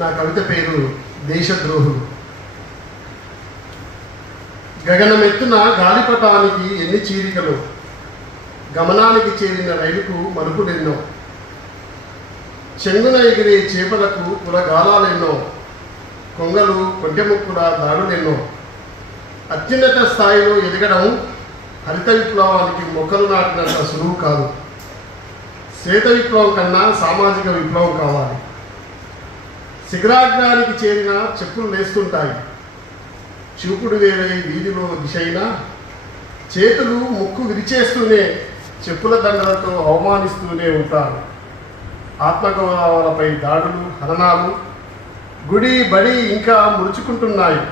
నా కవిత పేరు దేశద్రోహులు. గగనమెత్తున గాలిపటానికి ఎన్ని చీరికలు, గమనానికి చేరిన రైలుకు మలుపులెన్నో, చెంగున ఎగిరే చేపలకు కులగాలాలెన్నో, కొంగలు కొంటెముక్కుల దాడులెన్నో. అత్యున్నత స్థాయిలో ఎదగడం హరిత విప్లవానికి మొక్కలు నాటినంత సులువు కాదు. శ్వేత విప్లవం కన్నా సామాజిక విప్లవం కావాలి. శిఖరాగ్రానికి చేరిన చెప్పులు లేస్తుంటాయి. చూపుడు వేరే వీధిలో దిశైనా చేతులు ముక్కు విరిచేస్తూనే చెప్పుల దండలతో అవమానిస్తూనే ఉంటారు. ఆత్మగౌరవాలపై దాడులు, హననాలు గుడి బడి ఇంకా ముడుచుకుంటున్నాయి.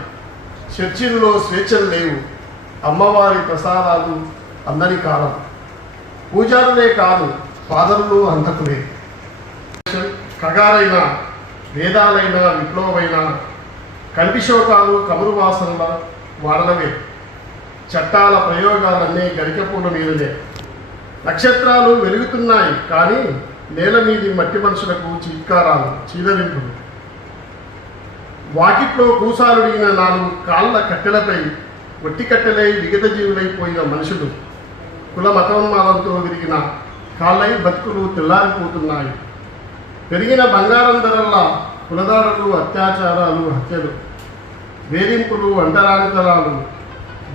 చర్చిల్లో స్వేచ్ఛలు లేవు. అమ్మవారి ప్రసాదాలు అందరి కాలం. పూజారులే కాదు, ఫాదరులు హంతకులే. కగారైన వేదాలైన విప్లవమైన కంటి శోకాలు కమురు వాసనల వాడలవే. చట్టాల ప్రయోగాలన్నీ గరికపూల మీదనే. నక్షత్రాలు వెలుగుతున్నాయి, కానీ నేల మీది మట్టి మనుషులకు చీత్కారాలు, చీదరింపులు. వాకిట్లో కూసాలుడిగిన 4 కాళ్ళ కట్టెలపై ఒట్టి కట్టెలై విగత జీవులైపోయిన మనుషులు. కుల మతోన్మాదంతో విరిగిన కాళ్ళై బతుకులు తెల్లారిపోతున్నాయి. పెరిగిన బంగారం ధరల్లా కులదారులు, అత్యాచారాలు, హత్యలు, వేధింపులు, అంటరానితనాలు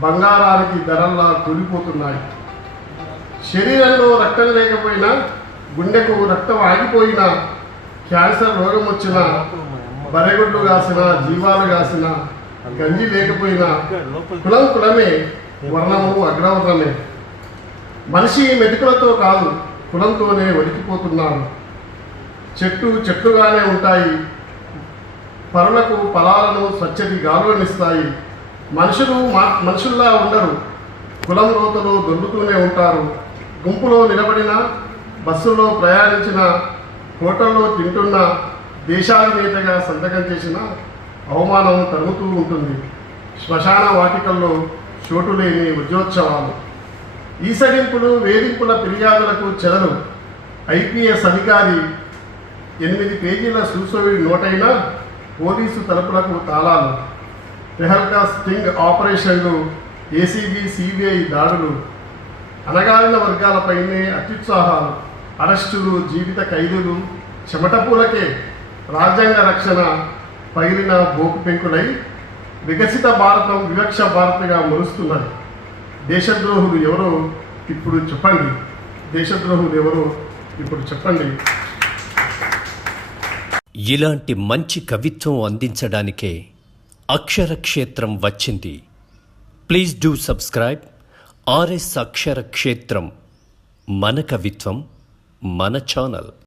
బంగారానికి ధరల్లా కూలిపోతున్నాయి. శరీరంలో రక్తం లేకపోయినా, గుండెకు రక్తం ఆగిపోయినా, క్యాన్సర్ రోగం వచ్చినా, బరెగొడ్లు కాసిన, జీవాలు కాసిన, గంజి లేకపోయినా కులం కులమే, వర్ణము అగ్రవర్ణమే. మనిషి మెతుకులతో కాదు, కులంతోనే వణికిపోతున్నారు. చెట్లుగానే ఉంటాయి, పరులకు ఫలాలను స్వచ్ఛటి గాలులనిస్తాయి. మనుషుల్లా ఉండరు, కులం లోతులో దొర్లుతూనే ఉంటారు. గుంపులో నిలబడిన, బస్సుల్లో ప్రయాణించిన, హోటల్లో తింటున్న, దేశాధినేతగా సంతకం చేసిన అవమానం తరుగుతూ ఉంటుంది. శ్మశాన వాటికల్లో చోటులేని ఉద్యోత్సవాలు, ఈసడింపులు, వేధింపుల ఫిర్యాదులకు చెదలు. ఐపీఎస్ అధికారి 8 పేజీల సూసోవిడ్ నోటైనా పోలీసు తలుపులకు తాళాలు. తెహల్కా స్టింగ్ ఆపరేషన్లు, ఏసీబీ సిబిఐ దాడులు, అణగారిన వర్గాలపైనే అత్యుత్సాహాలు, అరెస్టులు, జీవిత ఖైదులు, చెమటపూలకే రాజ్యాంగ రక్షణ పగిలిన బోకు పెంకులై వికసిత భారతం వివక్ష భారత్గా మురుస్తున్నది. దేశద్రోహులు ఎవరో ఇప్పుడు చెప్పండి. దేశద్రోహులు ఎవరో ఇప్పుడు చెప్పండి. ఇలాంటి మంచి కవిత్వం అందించడానికే అక్షర క్షేత్రం వచ్చింది. ప్లీజ్ డూ సబ్స్క్రైబ్ ఆర్ఎస్ అక్షర క్షేత్రం. మన కవిత్వం మన ఛానల్.